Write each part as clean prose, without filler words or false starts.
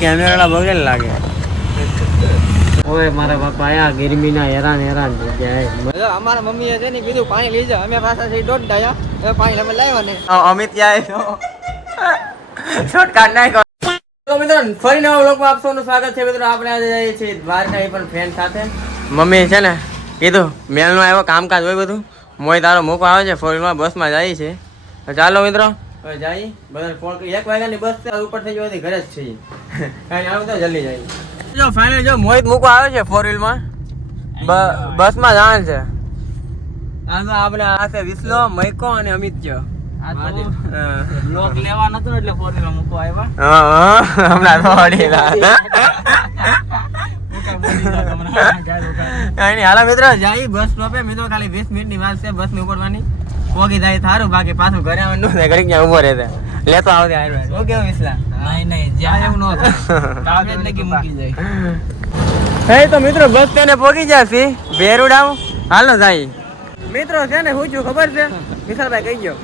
Camera બગડે લાગે. ઓય મારા બાપા આયા ગરમીના હેરાન થઈ ગયા. અમારા મમ્મીએ છે ને કીધું પાણી લઈ જા. અમે પાછા છે દોઢ ડાયા. હવે પાણી અમે લાવ્યા ને. અમિત ક્યાં શોર્ટકટ નાખ્યો. તો મિત્રો ફરી નવા વ્લોગમાં આપ સૌનું સ્વાગત છે. મિત્રો આપણે આજે જઈએ છીએ દ્વારકા, પણ ફ્રેન્ડ સાથે. મમ્મી છે ને કીધું મેલનો આવ્યો, કામકાજ હોય બધું. મોય તારો મૂકવા આવે છે, ફોરમાં બસમાં જાય છે. તો ચાલો મિત્રો હવે જઈએ. બધાને ફોન કરી 1 વાગ્યાની બસ છે, ઉપર થઈ જવાથી ઘરે જ છીએ. કાંઈ આવું તો જલ્દી જઈએ. જો ફાઇનલી જો મોહિત મૂકવા આવે છે 4 વ્હીલમાં, બસમાં જવાનું છે. આ તો આપણે આ છે વિસલો, મૈકો અને અમિત છે. લોક લેવા નતો એટલે 4 વ્હીલર મૂકવા આવ્યા. હા હમણાં દોડીલા. કઈ નહીં હાલો મિત્રો જાય બસ સ્ટોપે. મિત્રો ખાલી 20 મિનિટની વાત છે બસ ની ઉપડવાની. પોગી જાય થારું, બાકી પાછું ઘરે આવવાનું ન થાય. ઘડી ક્યાં ઉભો રહેશે, લેતો આવજે. ઓકે વિસલા નહીં જ્યાં એવું ન કાગળ ને કે મૂકી જાય. હે તો મિત્રો બસ તેને પોગી જશે બેરુડાવ. હાલો જાય મિત્રો. છે ને શું છું ખબર છે વિશાલભાઈ કહી ગયો.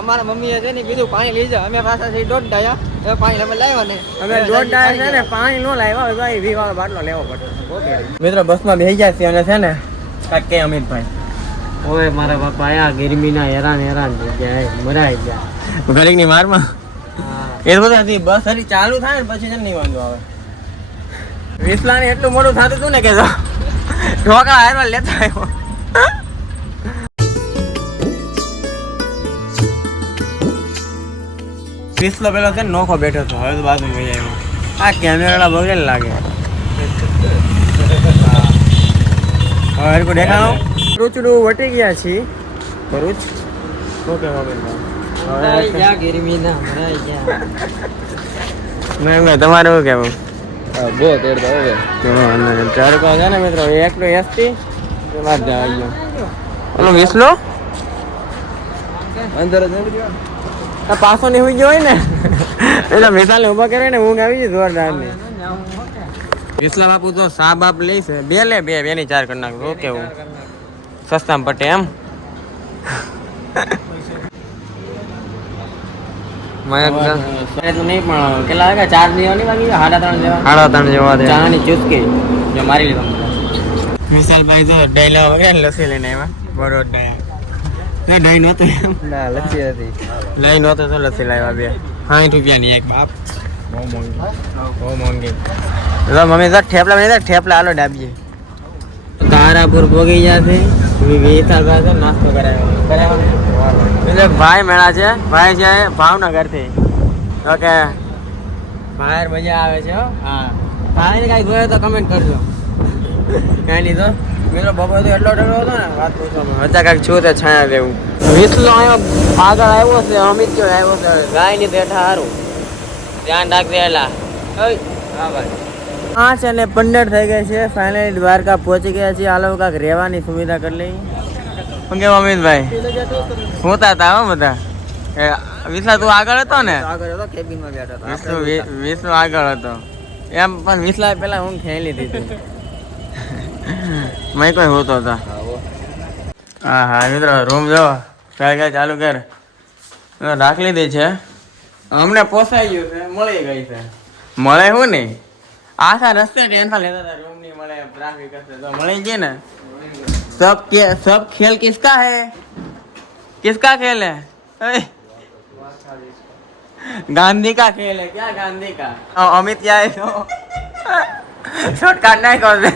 અમારા મમ્મીએ છે ને કીધું પાણી લઈ જા. અમે પાછા છે દોઢ ડાયા. હવે પાણી અમે લાવ્યા ને. અમે દોઢ ડાયા છે ને પાણી નો લાવ્યા હોય ભાઈ, 20 વાળો બાટલો લેવો પડે. મિત્રો બસમાં બેસી જાય છે અને છે ને કાંઈક કે અમિતભાઈ. ઓય મારા બાપા આયા ગરમીના હેરાન થઈ ગયા. મરાઈ ગયા ઘડીક ની મારમાં. એ બધા બસ હરી ચાલુ થાય ને પછી છે નહીં વાંધો આવે. વિસલાને એટલું મોડું થતું હતું ને કે ઢોકા હારવા લેતા આવ્યો. વિસલો પેલો છે નોખો બેઠો હતો, હવે તો બાજુ વહી આવ્યો. આ કેમેરા બગડે લાગે. હવે હરકું દેખાણો રૂચડું વટી ગયા છીએ. ભરૂચ ઓકે મરાઈ ગયા ગરમીના મરાઈ ગયા. તમારે શું કેવું? બહુ તેડતા હવે તડકો છે ને મિત્રો, એકલો એસટી એમાં જ આવી ગયો. ઓલો વિસલો અંદર જ પાછો ને હોઈ ગયો હોય ને એટલે મિસાલે ઉભા કરે ને ઊંઘ આવી જાય જોરદાર ની. વિસલા બાપુ તો સા બાપ લે છે, બે લે બે ની 4 કરી નાખ. ઓકે હું સસ્તામાં પટે એમ. નહીં પણ કેટલા વાગે 4 દેવાની બાકી 3:30 જેવા ચાની ચૂસકી જો મારી લીધા. વિશાલભાઈ તો દહીં લેવા વગેરે લસ્સી લઈને આવ્યા. બરોબર દહીં નહોતું એમ ના લચ્છી હતી. લઈ નહોતો તો લસ્સી લાવ્યા બે 60 રૂપિયાની એક. બાપ બહુ મોંઘી. મમ્મી તો ઠેપલા બની ઠેપલા હાલો ડાબીએ. તારાપુર પોગી જશે. વિશાલભાઈ તો નાસ્તો કરાવ્યો. ભાઈ મેળા છે, ભાઈ છે ભાવનગર થી. ઓકે બહાર મજા આવે છે. હા ભાઈ ને કઈ જોયો તો કમેન્ટ કરજો. કઈ નહીં તો મિત્રો બપોર તો એટલો ઢગલો હતો ને વાત પૂછવામાં. હતા કાંઈક છું તે છાયા દેવું. વિસલો આગળ આવ્યો છે, અમિત જો આવ્યો છે. ગાય ની બેઠા સારું ધ્યાન રાખજે. એલા હા ભાઈ 5:15 થઈ ગઈ છે. ફાઇનલી દ્વારકા પહોંચી ગયા છીએ. આ લોકો કાંઈક રહેવાની સુવિધા કરી લઈ. શું કેવું અમિતભાઈ? હોતા હતા હો બધા. વિસલા તું આગળ હતો ને? આગળ હતો કેબિનમાં બેઠા હતા. વિસલો આગળ હતો એમ, પણ વિસલા પેલા હું ખેલી દીધી. મેં કોઈ હોતો હતા. હા હા મિત્રો રૂમ જો ચાલુ કર રાખ લીધી છે. અમને પોસાઈ ગયું છે, મળી ગઈ છે. મળે શું નહીં આખા રસ્તે ટેન્શન લેતા હતા રૂમ ની મળે, ટ્રાફિક હશે તો મળી ગઈ ને. सब खेल किसका है? किसका खेल है? गांधी का खेल है क्या? गांधी का अमित क्या है तो शॉर्टकट नहीं कर रहे.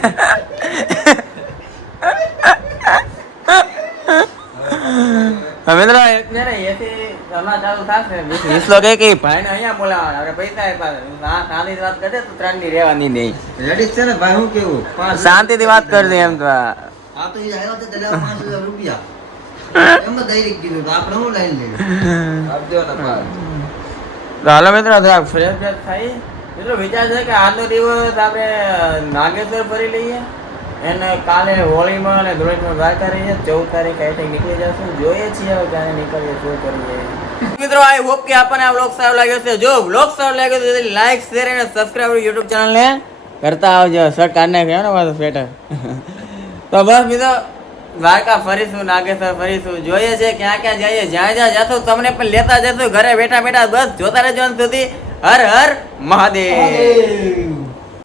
શાંતિ થી વાત કરી દે એમ તો. હાલો મિત્રો ફ્રેશ થાય. મિત્રો વિચાર છે કે આજનો દિવસ આપણે નાગેશ્વર ફરી લઈએ અને કાલે હોળીમાં અને ધૂળેટીમાં દ્વારકા રહીએ. 14 તારીખ આઈ થિંક નીકળી જશું. જોઈએ છીએ હવે ક્યારે નીકળીએ, શું કરીએ. મિત્રો આઈ હોપ કે આપણને આ વ્લોગ સારો લાગ્યો છે. જો વ્લોગ સારો લાગ્યો તો લાઈક શેર અને સબસ્ક્રાઇબ યુટ્યુબ ચેનલને કરતા આવજો. શર્ટ કાઢ નાખ્યો ને મારું સ્વેટર. તો બસ મિત્રો દ્વારકા ફરીશું, નાગેશ્વર ફરીશું. જોઈએ છે ક્યાં ક્યાં જઈએ. જ્યાં જ્યાં જશું તમને પણ લેતા જશું. ઘરે બેઠા બેઠા બસ જોતા રહેજો અંત સુધી. હર હર મહાદેવ.